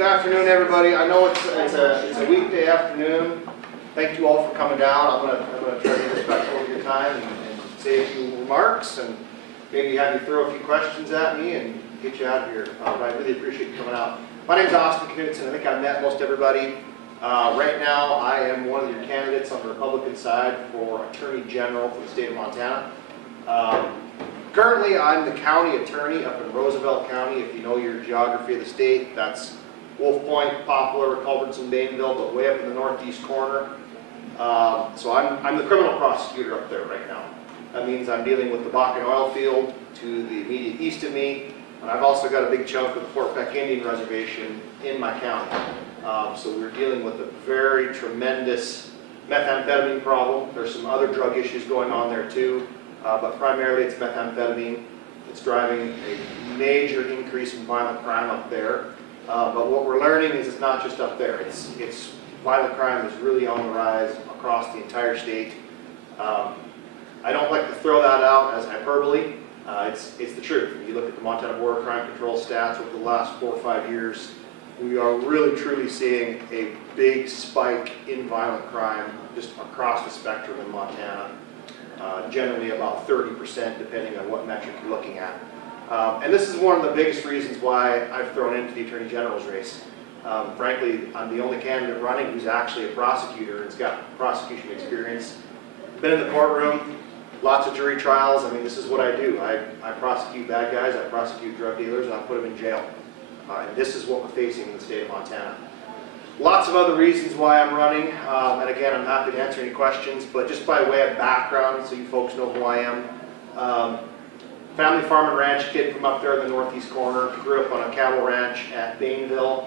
Good afternoon, everybody. I know it's a weekday afternoon. Thank you all for coming down. I'm gonna try to be respectful of your time and say a few remarks and maybe have you throw a few questions at me and get you out of here. But I really appreciate you coming out. My name is Knudsen. I think I've met most everybody. Right now, I am one of your candidates on the Republican side for Attorney General for the state of Montana. Currently, I'm the county attorney up in Roosevelt County. If you know your geography of the state, that's Wolf Point, Poplar, Culbertson, Bainville, but way up in the northeast corner. So I'm the criminal prosecutor up there right now. That means I'm dealing with the Bakken oil field to the immediate east of me, and I've also got a big chunk of the Fort Peck Indian Reservation in my county. So we're dealing with a very tremendous methamphetamine problem. There's some other drug issues going on there too. But primarily it's methamphetamine. It's driving a major increase in violent crime up there. But what we're learning is it's not just up there. It's violent crime is really on the rise across the entire state. I don't like to throw that out as hyperbole. It's the truth. When you look at the Montana Border Crime Control stats over the last 4 or 5 years, we are really truly seeing a big spike in violent crime just across the spectrum in Montana. Generally about 30% depending on what metric you're looking at. And this is one of the biggest reasons why I've thrown into the Attorney General's race. Frankly, I'm the only candidate running who's actually a prosecutor and has got prosecution experience. Been in the courtroom, lots of jury trials. I mean, this is what I do. I prosecute bad guys, I prosecute drug dealers, and I put them in jail. And this is what we're facing in the state of Montana. Lots of other reasons why I'm running, and again, I'm happy to answer any questions, but just by way of background, so you folks know who I am. Family farm and ranch kid from up there in the northeast corner, grew up on a cattle ranch at Bainville,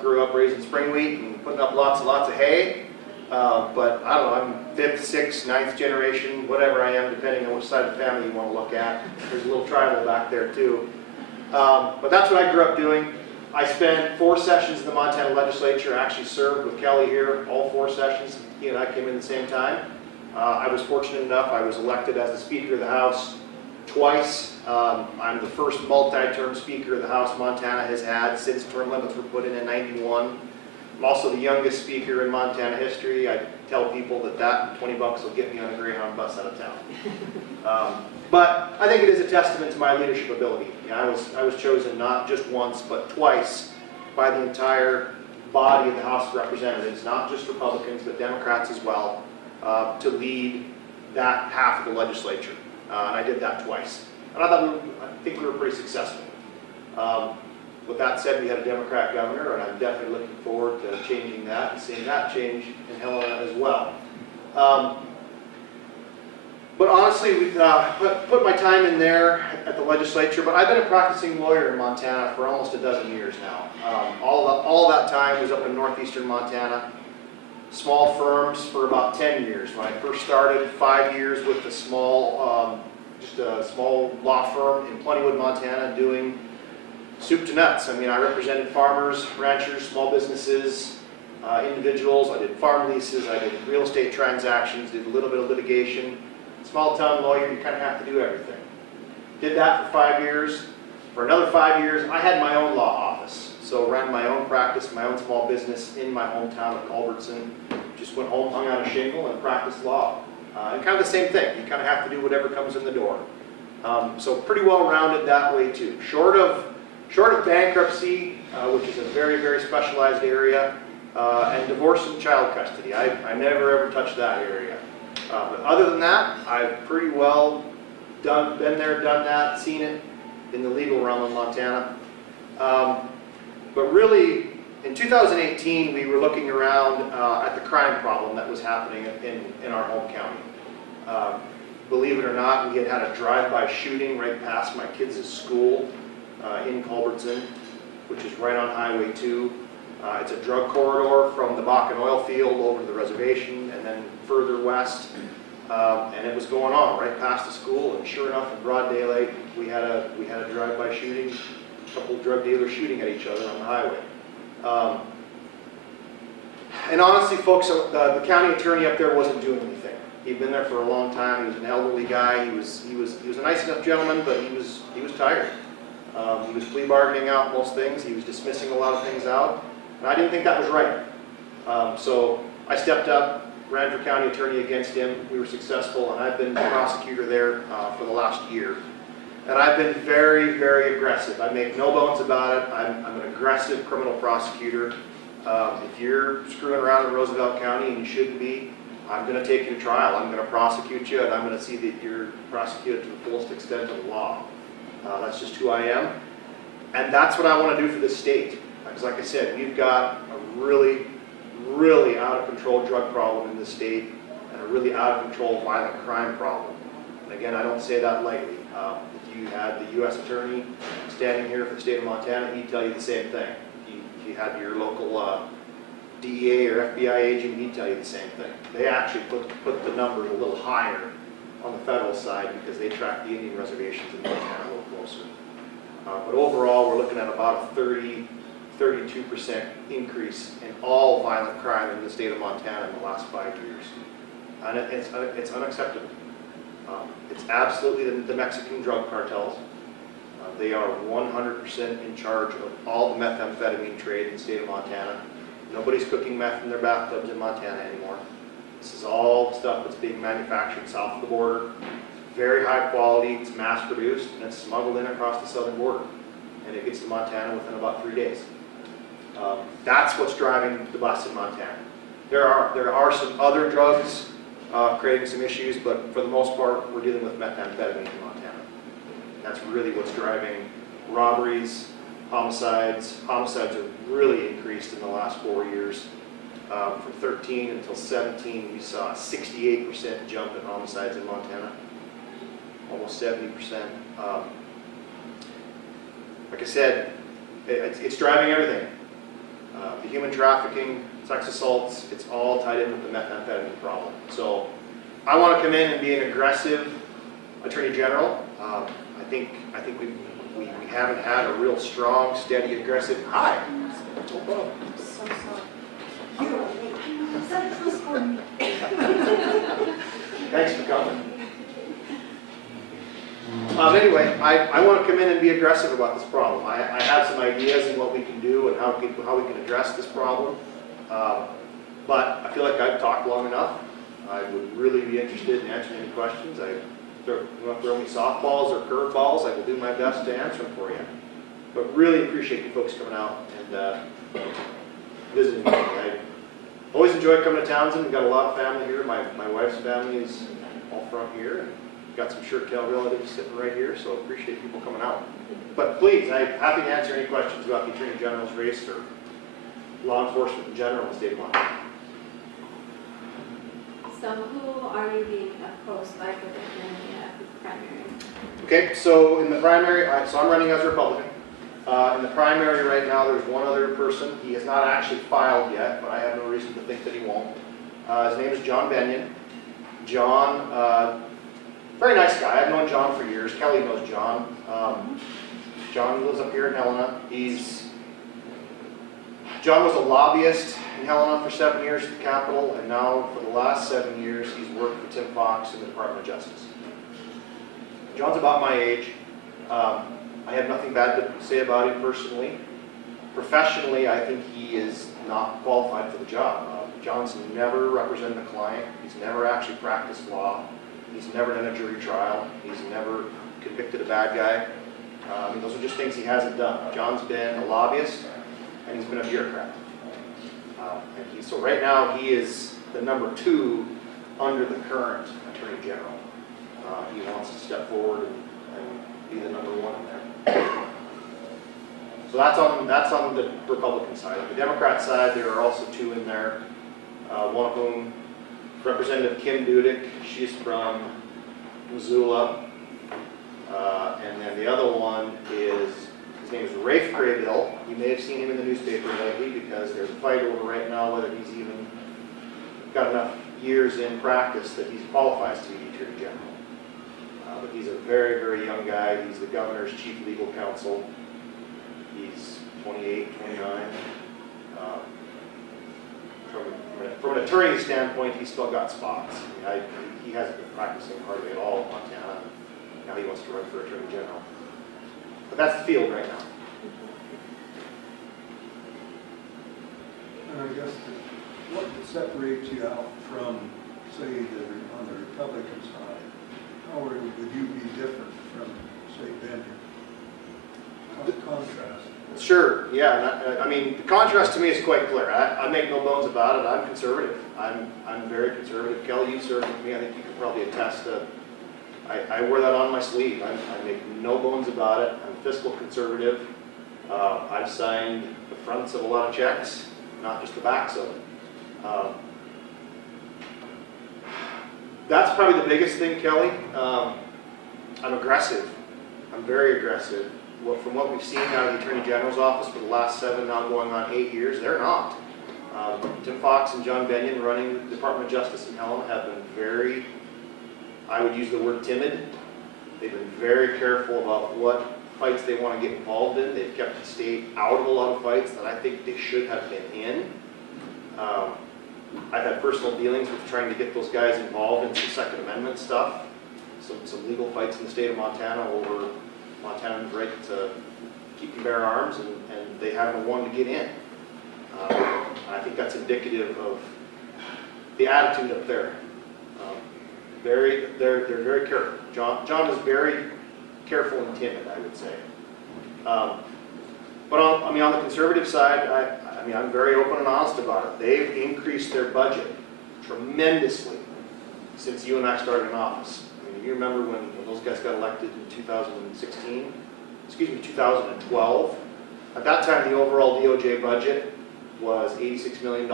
grew up raising spring wheat and putting up lots and lots of hay, but I don't know, I'm 5th, 6th, 9th generation, whatever I am, depending on which side of the family you want to look at. There's a little tribal back there too. But that's what I grew up doing. I spent 4 sessions in the Montana legislature. I actually served with Kelly here all 4 sessions. He and I came in at the same time. I was fortunate enough, I was elected as the Speaker of the House twice. I'm the first multi-term Speaker of the House Montana has had since term limits were put in '91. I'm also the youngest Speaker in Montana history. I tell people that 20 bucks will get me on a Greyhound bus out of town. But I think it is a testament to my leadership ability. I was chosen not just once, but twice by the entire body of the House of Representatives, not just Republicans, but Democrats as well, to lead that half of the legislature. And I did that twice. And I think we were pretty successful. With that said, we had a Democrat governor, and I'm definitely looking forward to changing that and seeing that change in Helena as well. But honestly, we put my time in there at the legislature, but I've been a practicing lawyer in Montana for almost a dozen years now. All that time was up in northeastern Montana. Small firms for about 10 years. When I first started, 5 years with a small, just a small law firm in Plentywood, Montana, doing soup to nuts. I mean, I represented farmers, ranchers, small businesses, individuals. I did farm leases, I did real estate transactions, did a little bit of litigation. Small town lawyer, you kind of have to do everything. Did that for 5 years. For another 5 years, I had my own law office. So ran my own practice, my own small business in my hometown of Culbertson. Just went home, hung out a shingle, and practiced law. And kind of the same thing. You kind of have to do whatever comes in the door. So pretty well rounded that way too. Short of bankruptcy, which is a very, very specialized area, and divorce and child custody. I never ever touched that area. But other than that, I've pretty well been there, done that, seen it in the legal realm in Montana. But really, in 2018, we were looking around at the crime problem that was happening in our home county. Believe it or not, we had had a drive-by shooting right past my kids' school in Culbertson, which is right on Highway 2. It's a drug corridor from the Bakken oil field over to the reservation and then further west. And it was going on right past the school, and sure enough, in broad daylight, we had a drive-by shooting, a couple of drug dealers shooting at each other on the highway. And honestly, folks, the county attorney up there wasn't doing anything. He'd been there for a long time. He was an elderly guy. He was a nice enough gentleman, but he was tired. He was plea bargaining out most things. He was dismissing a lot of things out. And I didn't think that was right. So I stepped up, ran for county attorney against him. We were successful, and I've been prosecutor there for the last year. And I've been very, very aggressive. I make no bones about it. I'm an aggressive criminal prosecutor. If you're screwing around in Roosevelt County and you shouldn't be, I'm going to take you to trial. I'm going to prosecute you, and I'm going to see that you're prosecuted to the fullest extent of the law. That's just who I am. And that's what I want to do for this state. Because like I said, we've got a really, really out of control drug problem in this state, and a really out of control violent crime problem. And again, I don't say that lightly. If you had the U.S. Attorney standing here for the state of Montana, he'd tell you the same thing. If you had your local DEA or FBI agent, he'd tell you the same thing. They actually put the numbers a little higher on the federal side because they track the Indian reservations in Montana a little closer. But overall, we're looking at about a 32% increase in all violent crime in the state of Montana in the last 5 years. And it's unacceptable. It's absolutely the Mexican drug cartels. They are 100% in charge of all the methamphetamine trade in the state of Montana. Nobody's cooking meth in their bathtubs in Montana anymore. This is all stuff that's being manufactured south of the border. Very high quality, it's mass produced, and it's smuggled in across the southern border. And it gets to Montana within about 3 days. That's what's driving the bust in Montana. There are some other drugs creating some issues, but for the most part, we're dealing with methamphetamine in Montana. That's really what's driving robberies, homicides. Homicides have really increased in the last 4 years. From 13 until 17, we saw a 68% jump in homicides in Montana, almost 70%. Like I said, it's driving everything. The human trafficking, sex assaults, it's all tied in with the methamphetamine problem. So I want to come in and be an aggressive Attorney General. I think we haven't had a real strong, steady, aggressive. Hi. No problem. So sorry. Thanks for coming. Anyway, I want to come in and be aggressive about this problem. I have some ideas on what we can do and how we can address this problem. But I feel like I've talked long enough. I would really be interested in answering any questions. You want to throw me softballs or curveballs, I will do my best to answer them for you. But really appreciate you folks coming out and visiting me. I always enjoy coming to Townsend. We've got a lot of family here. My wife's family is all from here. And we've got some shirt tail relatives sitting right here, so appreciate people coming out. But please, I'm happy to answer any questions about the Attorney General's race or law enforcement in general in the state of Montana. So who are you being opposed by for the primary? Okay, so in the primary, so I'm running as a Republican. In the primary right now, there's one other person. He has not actually filed yet, but I have no reason to think that he won't. His name is John Benyon. John, very nice guy. I've known John for years. Kelly knows John. John lives up here in Helena. John was a lobbyist in Helena for 7 years at the Capitol, and now for the last 7 years, he's worked for Tim Fox in the Department of Justice. John's about my age. I have nothing bad to say about him personally. Professionally, I think he is not qualified for the job. John's never represented a client. He's never actually practiced law. He's never done a jury trial. He's never convicted a bad guy. Those are just things he hasn't done. John's been a lobbyist, and he's been a bureaucrat. So right now, he is the number 2 under the current Attorney General. He wants to step forward and be the number 1 in there. So that's on the Republican side. On the Democrat side, there are also 2 in there. One of whom, Representative Kim Dudick, she's from Missoula. And then the other one is, his name is Rafe Graybill. You may have seen him in the newspaper lately because there's a fight over right now whether he's even got enough years in practice that he qualifies to be the Attorney General. But he's a very, very young guy. He's the governor's chief legal counsel. He's 28, 29. From an attorney standpoint, he's still got spots. He hasn't been practicing hardly at all in Montana. Now he wants to run for Attorney General. But that's the field right now. And I guess what separates you out from, say, on the Republican side? How would you be different from, say, Benyon? Contrast. Sure, yeah, and I mean, the contrast to me is quite clear. I make no bones about it. I'm conservative. I'm very conservative. Kelly, you served with me. I think you could probably attest to. I wear that on my sleeve. I make no bones about it. I'm fiscal conservative. I've signed the fronts of a lot of checks, not just the backs of them. That's probably the biggest thing, Kelly. I'm aggressive. I'm very aggressive. Well, from what we've seen out of the Attorney General's office for the last 7, now going on 8 years, they're not. Tim Fox and John Benyon running the Department of Justice in Helena have been very, I would use the word timid. They've been very careful about what fights they want to get involved in. They've kept the state out of a lot of fights that I think they should have been in. I've had personal dealings with trying to get those guys involved in some Second Amendment stuff, some legal fights in the state of Montana over Montanans' right to keep and bear arms, and they haven't wanted to get in. I think that's indicative of the attitude up there. They're very careful. John is very careful and timid, I would say. But on the conservative side, I'm very open and honest about it. They've increased their budget tremendously since you and I started in office. You remember when those guys got elected in 2012. At that time, the overall DOJ budget was $86 million.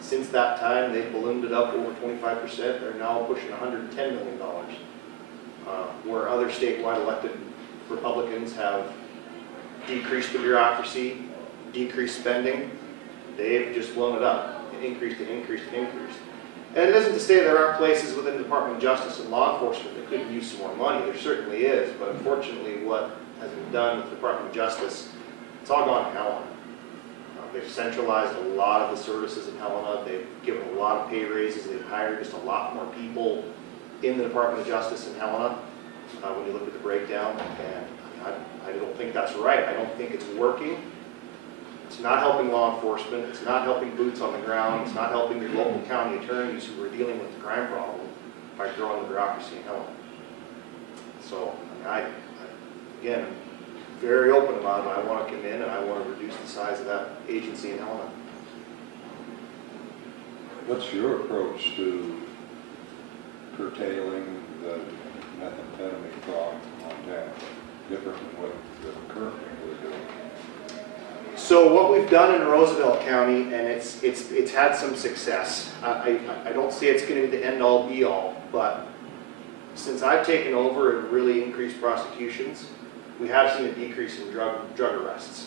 Since that time, they've ballooned it up over 25%. They're now pushing $110 million. Where other statewide elected Republicans have decreased the bureaucracy, decreased spending, they've just blown it up. Increased and increased and increased. And it isn't to say there aren't places within the Department of Justice and law enforcement that could use some more money. There certainly is, but unfortunately what has been done with the Department of Justice, it's all gone to Helena. They've centralized a lot of the services in Helena. They've given a lot of pay raises. They've hired just a lot more people in the Department of Justice in Helena when you look at the breakdown. And I don't think that's right. I don't think it's working. It's not helping law enforcement. It's not helping boots on the ground. It's not helping your local county attorneys who are dealing with the crime problem by growing the bureaucracy in Helena. So, again, very open about it. I want to come in and I want to reduce the size of that agency in Helena. What's your approach to curtailing the methamphetamine problem in Montana, different than what currently we're doing? So what we've done in Roosevelt County, and it's had some success. I don't say it's going to be the end-all be-all, but since I've taken over and really increased prosecutions, we have seen a decrease in drug arrests.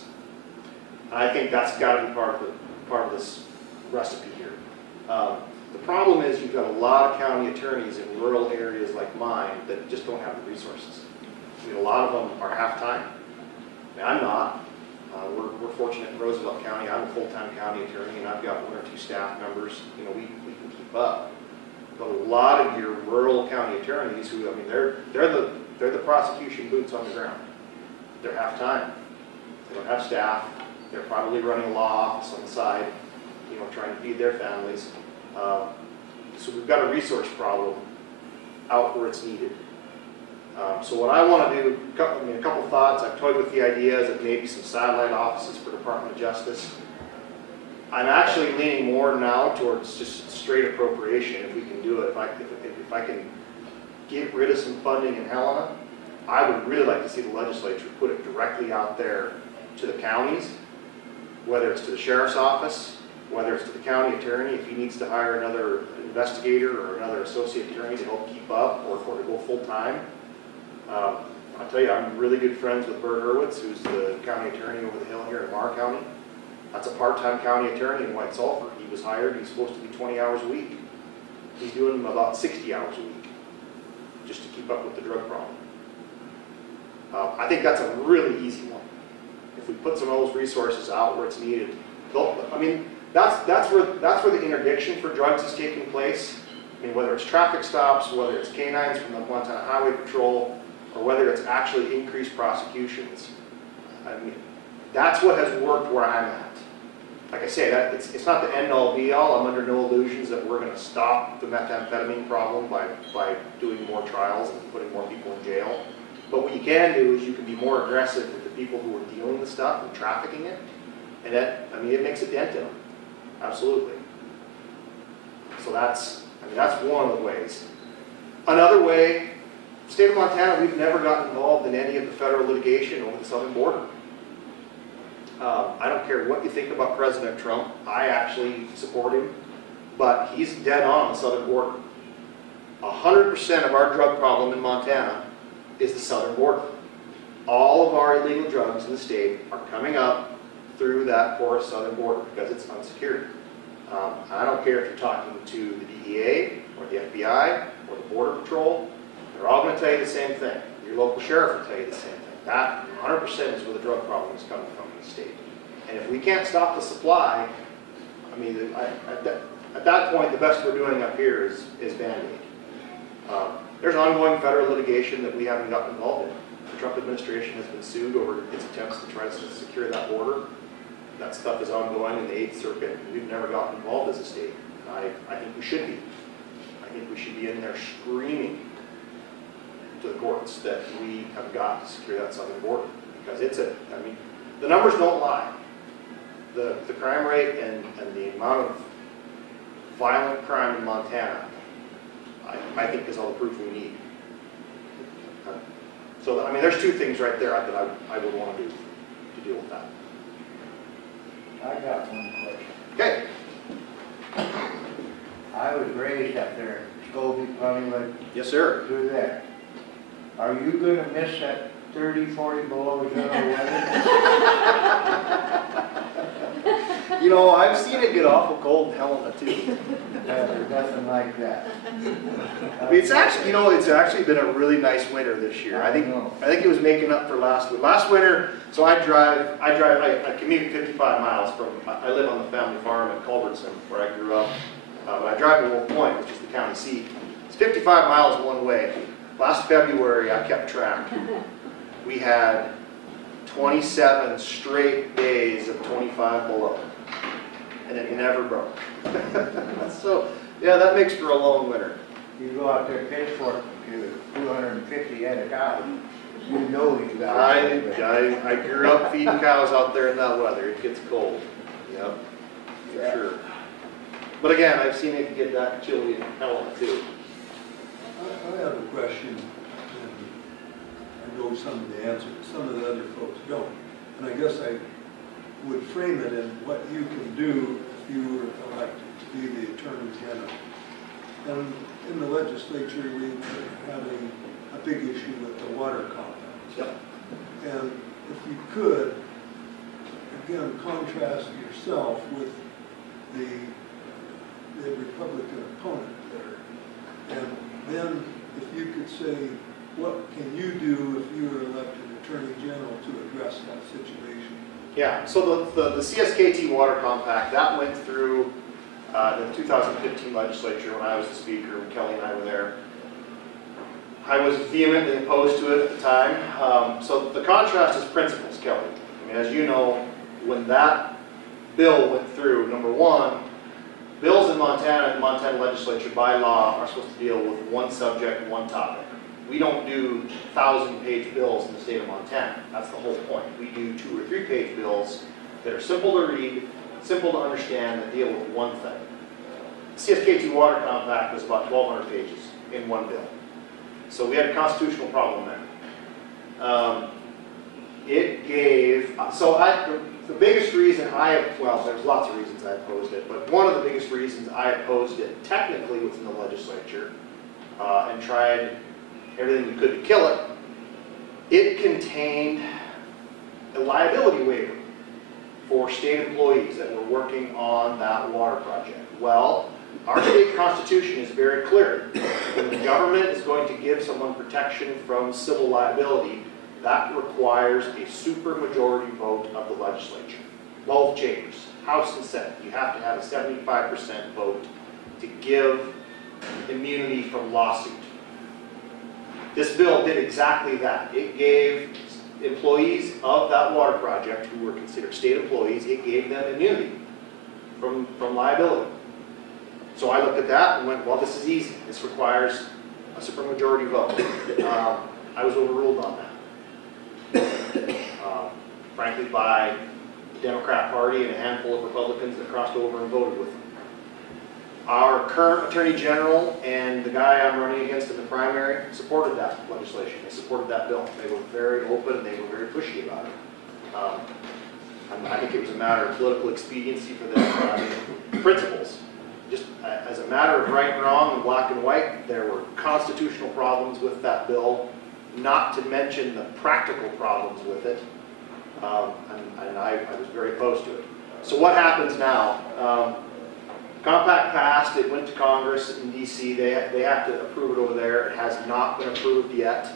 And I think that's got to be part of this recipe here. The problem is you've got a lot of county attorneys in rural areas like mine that just don't have the resources. I mean, a lot of them are half-time. I'm not. We're fortunate in Roosevelt County. I'm a full-time county attorney, and I've got 1 or 2 staff members. You know, we can keep up. But a lot of your rural county attorneys, who they're the prosecution boots on the ground. They're half-time. They don't have staff. They're probably running a law office on the side, you know, trying to feed their families. So we've got a resource problem out where it's needed. So what I want to do, a couple thoughts. I've toyed with the ideas of maybe some satellite offices for Department of Justice. I'm actually leaning more now towards just straight appropriation if we can do it. If I can get rid of some funding in Helena, I would really like to see the legislature put it directly out there to the counties, whether it's to the sheriff's office, whether it's to the county attorney, if he needs to hire another investigator or another associate attorney to help keep up or to go full-time. I'll tell you, I'm really good friends with Bert Hurwitz, who's the county attorney over the hill here in Lamar County. That's a part-time county attorney in White Sulphur. He was hired, he's supposed to be 20 hours a week. He's doing about 60 hours a week just to keep up with the drug problem. I think that's a really easy one. If we put some of those resources out where it's needed, that's where the interdiction for drugs is taking place. I mean, whether it's traffic stops, whether it's canines from the Montana Highway Patrol, or whether it's actually increased prosecutions, I mean, that's what has worked where I'm at. Like I say, it's not the end-all be-all. I'm under no illusions that we're going to stop the methamphetamine problem by doing more trials and putting more people in jail. But what you can do is you can be more aggressive with the people who are dealing the stuff and trafficking it. And that, I mean, it makes a dent in them. Absolutely. So that's one of the ways. Another way, state of Montana, we've never gotten involved in any of the federal litigation over the southern border. I don't care what you think about President Trump. I actually support him, but he's dead on the southern border. 100% of our drug problem in Montana is the southern border. All of our illegal drugs in the state are coming up through that porous southern border because it's unsecured. I don't care if you're talking to the DEA or the FBI or the Border Patrol. They're all going to tell you the same thing. Your local sheriff will tell you the same thing. That 100% is where the drug problem is coming from in the state. And if we can't stop the supply, I mean, at that point, the best we're doing up here is Band-Aid. There's ongoing federal litigation that we haven't gotten involved in. The Trump administration has been sued over its attempts to try to secure that border. That stuff is ongoing in the 8th Circuit, and we've never gotten involved as a state. I think we should be. I think we should be in there screaming to the courts that we have got to secure that southern border. Because I mean, the numbers don't lie. The crime rate and the amount of violent crime in Montana, I think is all the proof we need. So, I mean, there's two things right there that I would want to do to deal with that. I got one question. Okay. I was raised up there in Scobie, Plentywood, Yes, sir. through there. Are you gonna miss that 30, 40 below zero weather? You know, I've seen it get awful cold in Helena too. There's nothing like that. It's actually, you know, it's actually been a really nice winter this year. I think it was making up for last winter. Last winter, so I commute 55 miles from, I live on the family farm at Culbertson where I grew up. But I drive to Wolf Point, which is the county seat. It's 55 miles one way. Last February, I kept track. We had 27 straight days of 25 below. And it never broke. So, yeah, that makes for a long winter. You go out there pitchfork to 250 head of cows. You know you got I grew up feeding cows out there in that weather. It gets cold. Yep, for sure. But again, I've seen it get that chilly in Helena too. I have a question, and I know some of the answers, some of the other folks don't. And I guess I would frame it in what you can do if you were elected to be the Attorney General. And in the legislature, we are having a big issue with the water compact. Yep. And if you could, again, contrast yourself with the Republican opponent there. And then if you could say, what can you do if you were elected Attorney General to address that situation? Yeah, so the CSKT Water Compact, that went through the 2015 legislature when I was the speaker, and Kelly and I were there. I was vehemently opposed to it at the time. So the contrast is principles, Kelly. I mean, as you know, when that bill went through, number one, bills in Montana and the Montana legislature by law are supposed to deal with one subject, one topic. We don't do 1,000-page bills in the state of Montana. That's the whole point. We do 2- or 3-page bills that are simple to read, simple to understand, that deal with one thing. The CSKT Water Compact was about 1,200 pages in one bill. So we had a constitutional problem there. It gave, the biggest reason well, there's lots of reasons I opposed it, but one of the biggest reasons I opposed it technically within the legislature and tried everything we could to kill it, it contained a liability waiver for state employees that were working on that water project. Well, our state constitution is very clear. When the government is going to give someone protection from civil liability, that requires a supermajority vote of the legislature. Both chambers, House and Senate. You have to have a 75% vote to give immunity from lawsuit. This bill did exactly that. It gave employees of that water project who were considered state employees, it gave them immunity from liability. So I looked at that and went, well, this is easy. This requires a supermajority vote. I was overruled on that. Frankly, by the Democrat Party and a handful of Republicans that crossed over and voted with them. Our current Attorney General and the guy I'm running against in the primary supported that legislation. They supported that bill. They were very open and they were very pushy about it. I think it was a matter of political expediency for them. Principles. Just as a matter of right and wrong and black and white, there were constitutional problems with that bill, not to mention the practical problems with it. And I was very opposed to it. So what happens now? Compact passed, it went to Congress in DC, they have to approve it over there. It has not been approved yet.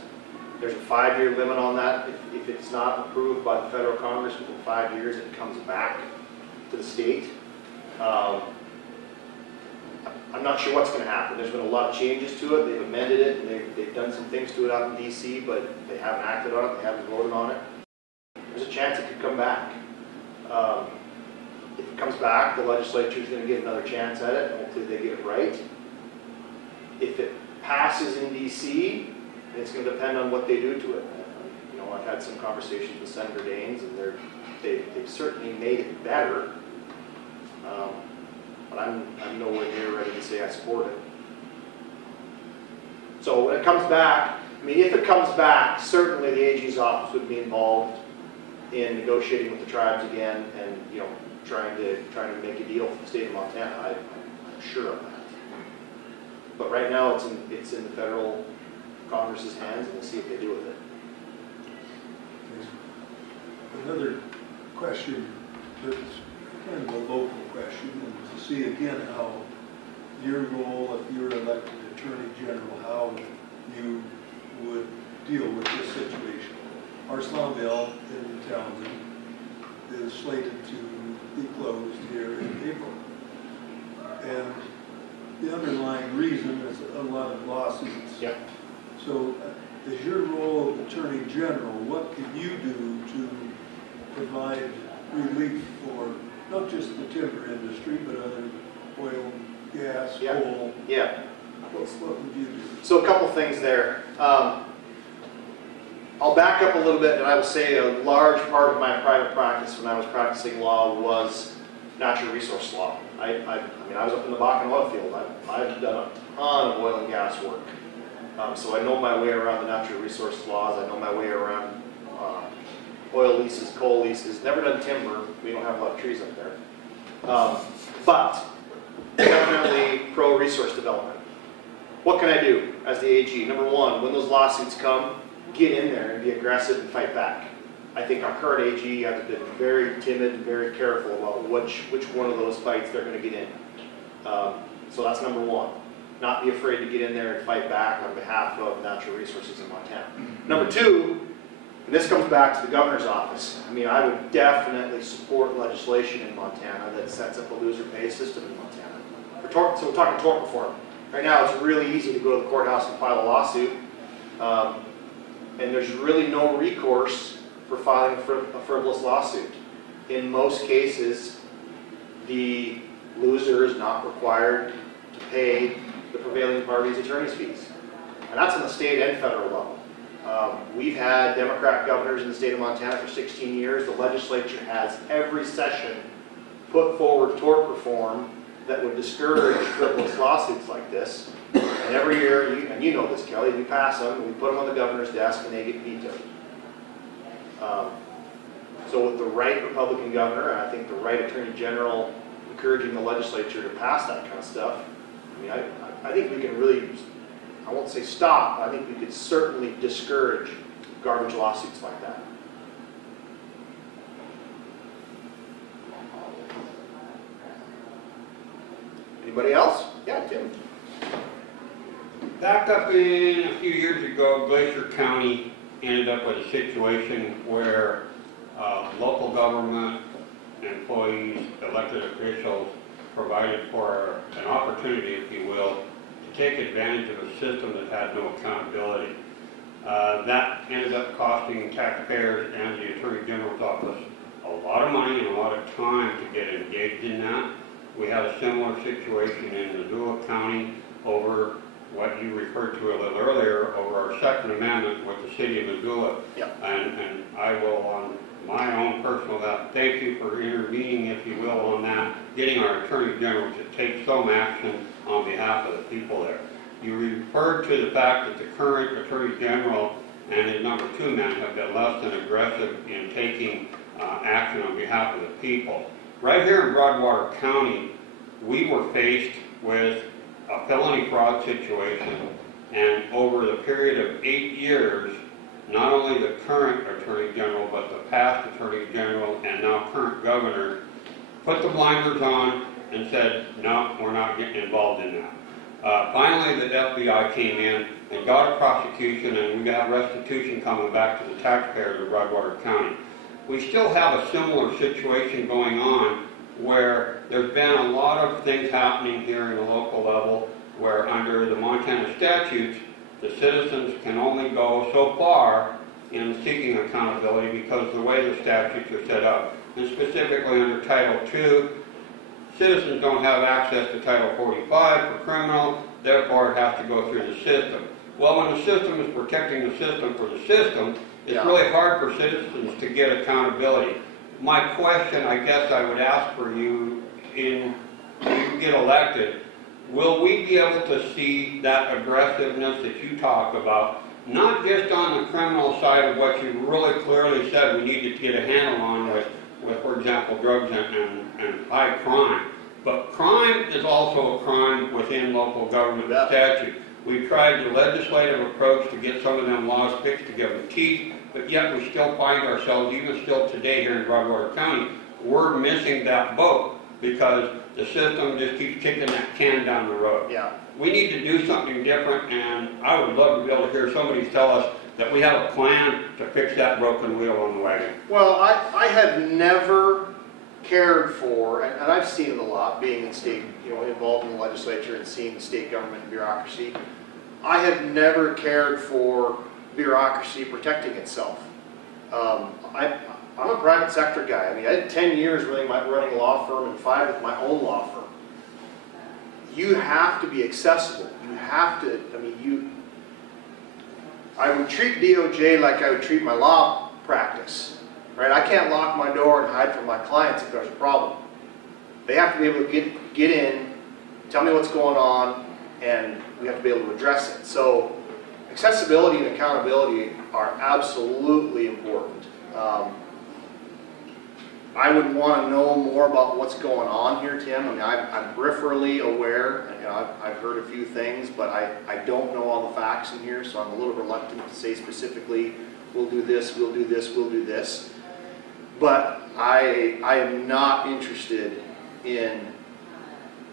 There's a 5-year limit on that. If it's not approved by the federal Congress within 5 years, it comes back to the state. I'm not sure what's going to happen. There's been a lot of changes to it. They've amended it, and they've done some things to it out in DC, but they haven't acted on it, they haven't voted on it. There's a chance it could come back. If it comes back, the legislature is going to get another chance at it. Hopefully they get it right. If it passes in DC, it's going to depend on what they do to it. You know, I've had some conversations with Senator Daines, and they've certainly made it better. But I'm nowhere near ready to say I support it. So when it comes back, I mean, if it comes back, certainly the AG's office would be involved in negotiating with the tribes again, and you know, trying to make a deal for the state of Montana. I'm sure of that. But right now, it's in the federal Congress's hands, and we'll see what they do with it. Another question that's kind of a local question, and to see again how your role, if you're elected Attorney General, how you would deal with this situation. Our sawmill in Townsend is slated to be closed here in April. And the underlying reason is a lot of lawsuits. Yeah. So as your role of Attorney General, what can you do to provide relief for not just the timber industry, but other oil, gas, coal? Yeah. What would you do? So a couple things there. I'll back up a little bit, and I will say a large part of my private practice when I was practicing law was natural resource law. I mean, I was up in the Bakken oil field. I've done a ton of oil and gas work. So I know my way around the natural resource laws. I know my way around oil leases, coal leases. Never done timber. We don't have a lot of trees up there. But definitely pro-resource development. What can I do as the AG? Number one, when those lawsuits come, get in there and be aggressive and fight back. I think our current AG has been very timid and very careful about which one of those fights they're going to get in. So that's number one. Not be afraid to get in there and fight back on behalf of natural resources in Montana. Number two, and this comes back to the governor's office. I mean, I would definitely support legislation in Montana that sets up a loser pay system in Montana. So we're talking tort reform. Right now, it's really easy to go to the courthouse and file a lawsuit. And there's really no recourse for filing a frivolous lawsuit. In most cases, the loser is not required to pay the prevailing party's attorney's fees. And that's on the state and federal level. We've had Democrat governors in the state of Montana for 16 years. The legislature has every session put forward tort reform that would discourage frivolous lawsuits like this. And every year, and you know this, Kelly, we pass them, we put them on the governor's desk, and they get vetoed. So with the right Republican governor, and I think the right Attorney General encouraging the legislature to pass that kind of stuff, I mean, I think we can really, I won't say stop, I think we could certainly discourage garbage lawsuits like that. Anybody else? Yeah, Tim. Back up in a few years ago, Glacier County ended up with a situation where local government employees, elected officials, provided for an opportunity, if you will, to take advantage of a system that had no accountability. That ended up costing taxpayers and the Attorney General's office a lot of money and a lot of time to get engaged in that. We had a similar situation in Missoula County over what you referred to a little earlier, over our Second Amendment with the city of Missoula. Yep. And I will, on my own personal level, thank you for intervening, if you will, on that, getting our Attorney General to take some action on behalf of the people there. You referred to the fact that the current Attorney General and his number 2 man have been less than aggressive in taking action on behalf of the people. Right here in Broadwater County, we were faced with a felony fraud situation, and over the period of 8 years, not only the current Attorney General, but the past Attorney General and now current Governor put the blinders on and said, no, we're not getting involved in that. Finally, the FBI came in and got a prosecution, and we got restitution coming back to the taxpayers of Broadwater County. We still have a similar situation going on where there's been a lot of things happening here in the local level where under the Montana statutes, the citizens can only go so far in seeking accountability because of the way the statutes are set up. And specifically under Title II, citizens don't have access to Title 45 for criminal, therefore it has to go through the system. Well, when the system is protecting the system for the system, it's really hard for citizens to get accountability. My question, I guess I would ask for you, when you get elected, will we be able to see that aggressiveness that you talk about, not just on the criminal side of what you really clearly said we need to get a handle on with for example, drugs and high crime. But crime is also a crime within local government statute. We've tried the legislative approach to get some of them laws fixed to give them teeth, but yet we still find ourselves, even still today here in Broadwater County, we're missing that boat because the system just keeps kicking that can down the road. Yeah. We need to do something different, and I would love to be able to hear somebody tell us that we have a plan to fix that broken wheel on the wagon. Well, I have never cared for, and I've seen it a lot, being in state, involved in the legislature and seeing the state government and bureaucracy. I have never cared for bureaucracy protecting itself. I'm a private sector guy. I mean, I had 10 years running a law firm and 5 with my own law firm. You have to be accessible. You have to, I would treat DOJ like I would treat my law practice, right? I can't lock my door and hide from my clients if there's a problem. They have to be able to get in, tell me what's going on, and we have to be able to address it. So accessibility and accountability are absolutely important. I would want to know more about what's going on here, Tim. I mean, I'm peripherally aware. I've heard a few things, but I don't know all the facts in here, so I'm a little reluctant to say specifically, we'll do this, we'll do this, we'll do this. But I am not interested in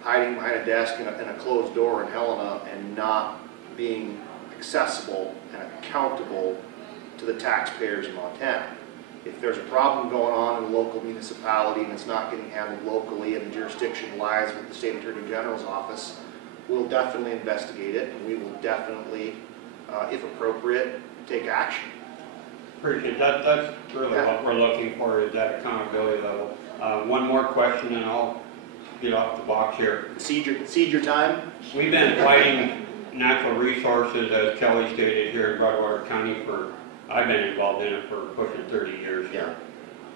hiding behind a desk in a closed door in Helena and not being accessible and accountable to the taxpayers in Montana. If there's a problem going on in a local municipality and it's not getting handled locally and the jurisdiction lies with the State Attorney General's office, we'll definitely investigate it, and we will definitely, if appropriate, take action. Appreciate that. That's really what we're looking for, is that accountability level. One more question and I'll get off the box here. Cede your time. We've been fighting natural resources, as Kelly stated, here in Broadwater County I've been involved in it for pushing 30 years here.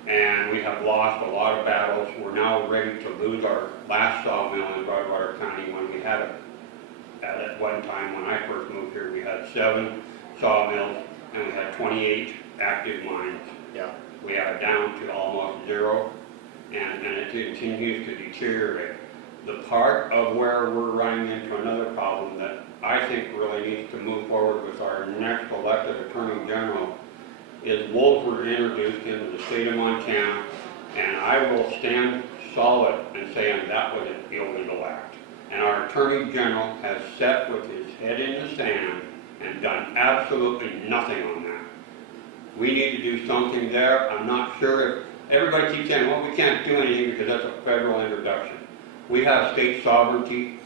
And we have lost a lot of battles. We're now ready to lose our last sawmill in Broadwater County when we had at one time when I first moved here, we had 7 sawmills and we had 28 active mines. Yeah. We are down to almost 0, and it continues to deteriorate. The part of where we're running into another problem that I think really needs to move forward with our next elected Attorney General is wolves were introduced into the state of Montana, and I will stand solid in saying that was an illegal act. And our Attorney General has sat with his head in the sand and done absolutely nothing on that. We need to do something there. I'm not sure if everybody keeps saying, well, we can't do anything because that's a federal introduction. We have state sovereignty.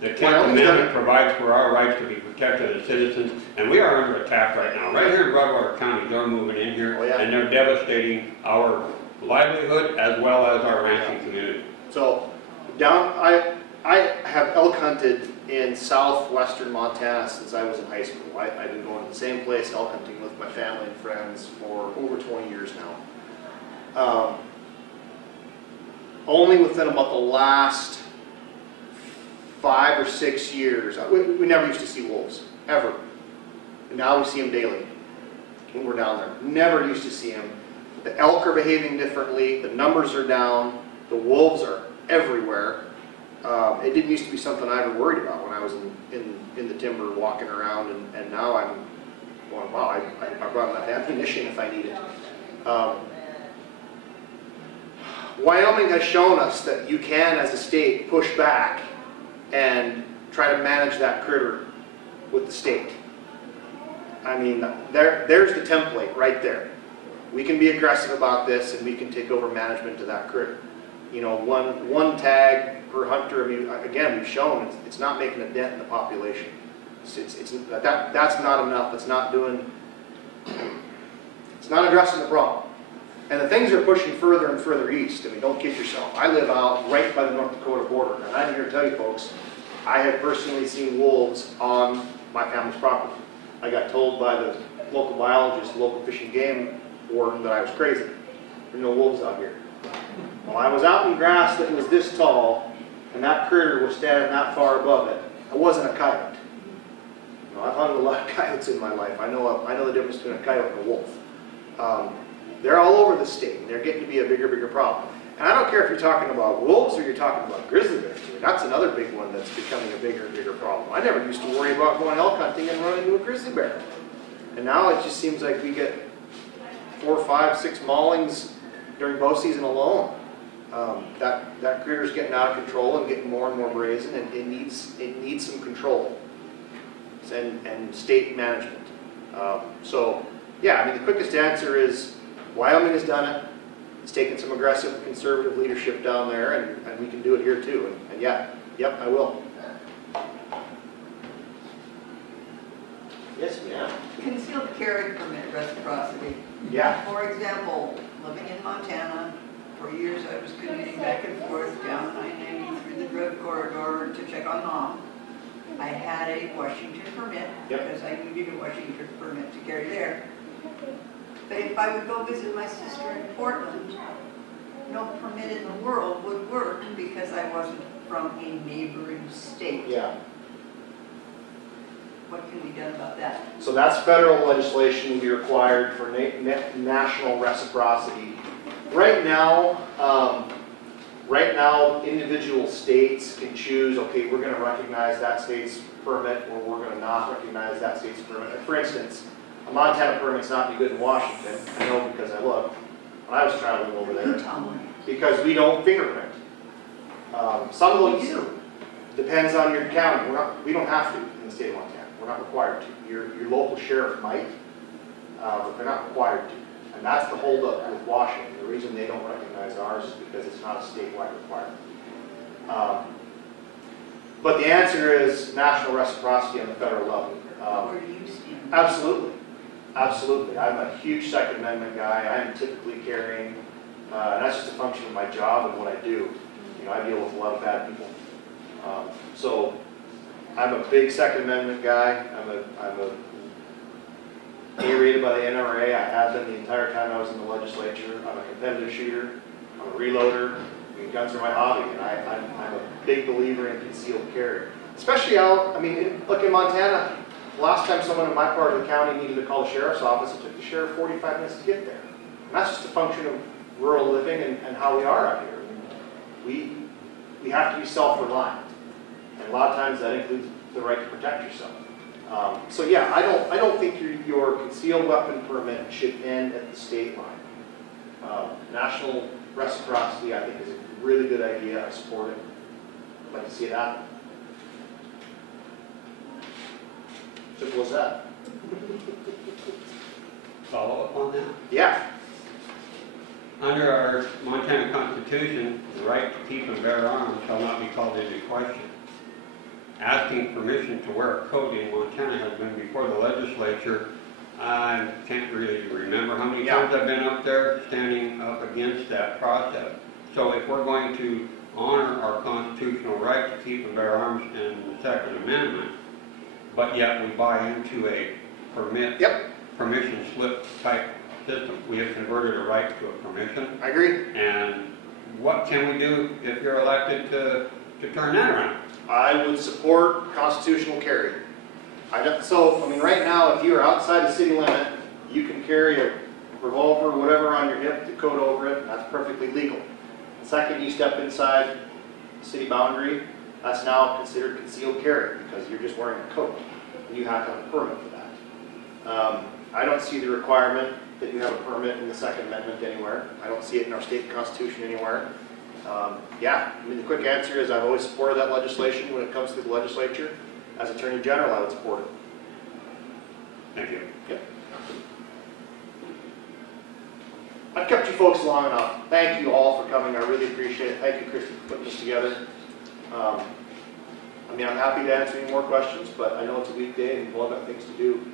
The 10th Amendment provides for our rights to be protected as citizens, and we are under attack right now. Right here in Broadwater County, they're moving in here, Oh, yeah. and they're devastating our livelihood as well as our ranching community. So, I have elk hunted in southwestern Montana since I was in high school. I've been going to the same place elk hunting with my family and friends for over 20 years now. Only within about the last 5 or 6 years, we never used to see wolves, ever. And now we see them daily when we're down there. Never used to see them. The elk are behaving differently, the numbers are down, the wolves are everywhere. It didn't used to be something I ever worried about when I was in the timber walking around, and now I'm going, wow, I brought enough ammunition if I need it. Wyoming has shown us that you can, as a state, push back and try to manage that critter with the state. I mean, there's the template right there. We can be aggressive about this, and we can take over management of that critter. You know, one tag per hunter. I mean, again, we've shown it's not making a dent in the population. That's not enough. It's not addressing the problem. And the things are pushing further and further east. I mean, don't kid yourself. I live out right by the North Dakota border, and I'm here to tell you folks, I have personally seen wolves on my family's property. I got told by the local biologist, the local fish and game warden, that I was crazy. There are no wolves out here. Well, I was out in grass that was this tall, and that critter was standing that far above it. I wasn't a coyote. You know, I've hunted a lot of coyotes in my life. I know the difference between a coyote and a wolf. They're all over the state, and they're getting to be a bigger problem. And I don't care if you're talking about wolves or you're talking about grizzly bears. I mean, that's another big one that's becoming a bigger and bigger problem. I never used to worry about going elk hunting and running into a grizzly bear. And now it just seems like we get 4, 5, 6 maulings during bow season alone. That critter's getting out of control and getting more and more brazen, and it needs some control and state management. So yeah, I mean, the quickest answer is Wyoming has done it. It's taken some aggressive conservative leadership down there, and we can do it here too. And yeah, yep, I will. Yes, ma'am. Concealed carry permit reciprocity. Yeah. For example, living in Montana, for years I was commuting back and forth down I-90 through the drug corridor to check on Mom. I had a Washington permit because I needed a Washington permit to carry there. But if I would go visit my sister in Portland, no permit in the world would work because I wasn't from a neighboring state. Yeah. What can be done about that? So that's federal legislation will be required for national reciprocity. Right now, individual states can choose, okay, we're going to recognize that state's permit, or we're going to not recognize that state's permit. For instance, a Montana permit's not any good in Washington. I know because I looked when I was traveling over there. Because we don't fingerprint. Some of those depends on your county. We don't have to in the state of Montana. We're not required to. Your local sheriff might, but they're not required to. And that's the holdup with Washington. The reason they don't recognize ours is because it's not a statewide requirement. But the answer is national reciprocity on the federal level. Where do you stand? Absolutely. Absolutely. I'm a huge Second Amendment guy. I am typically carrying, and that's just a function of my job and what I do. You know, I deal with a lot of bad people. So I'm a big Second Amendment guy. I'm A-rated by the NRA. I have been the entire time I was in the legislature. I'm a competitive shooter. I'm a reloader. I mean, guns are my hobby, and I'm a big believer in concealed carry. Especially out, I mean, look in Montana. Last time someone in my part of the county needed to call the sheriff's office, it took the sheriff 45 minutes to get there. And that's just a function of rural living and how we are out here. I mean, we have to be self-reliant, and a lot of times that includes the right to protect yourself. So yeah, I don't think your concealed weapon permit should end at the state line. National reciprocity, I think, is a really good idea. I support it. I'd like to see it happen. Simple as that. Follow up on that? Yeah. Under our Montana Constitution, the right to keep and bear arms shall not be called into question. asking permission to wear a coat in Montana has been before the legislature. I can't really remember how many times I've been up there standing up against that process. So if we're going to honor our constitutional right to keep and bear arms in the Second Amendment, but yet we buy into a permission slip type system, we have converted a right to a permission. I agree. And what can we do if you're elected to turn that around? I would support constitutional carry. So, I mean, right now, if you are outside the city limit, you can carry a revolver, whatever, on your hip, the coat over it, and that's perfectly legal. The second you step inside the city boundary, that's now considered concealed carry because you're just wearing a coat, and you have to have a permit for that. I don't see the requirement that you have a permit in the Second Amendment anywhere. I don't see it in our state constitution anywhere. Yeah, I mean, the quick answer is I've always supported that legislation when it comes to the legislature. As Attorney General, I would support it. Thank you. Yep. I've kept you folks long enough. Thank you all for coming. I really appreciate it. Thank you, Christy, for putting this together. I mean, I'm happy to answer any more questions, but I know it's a weekday and we've all got things to do.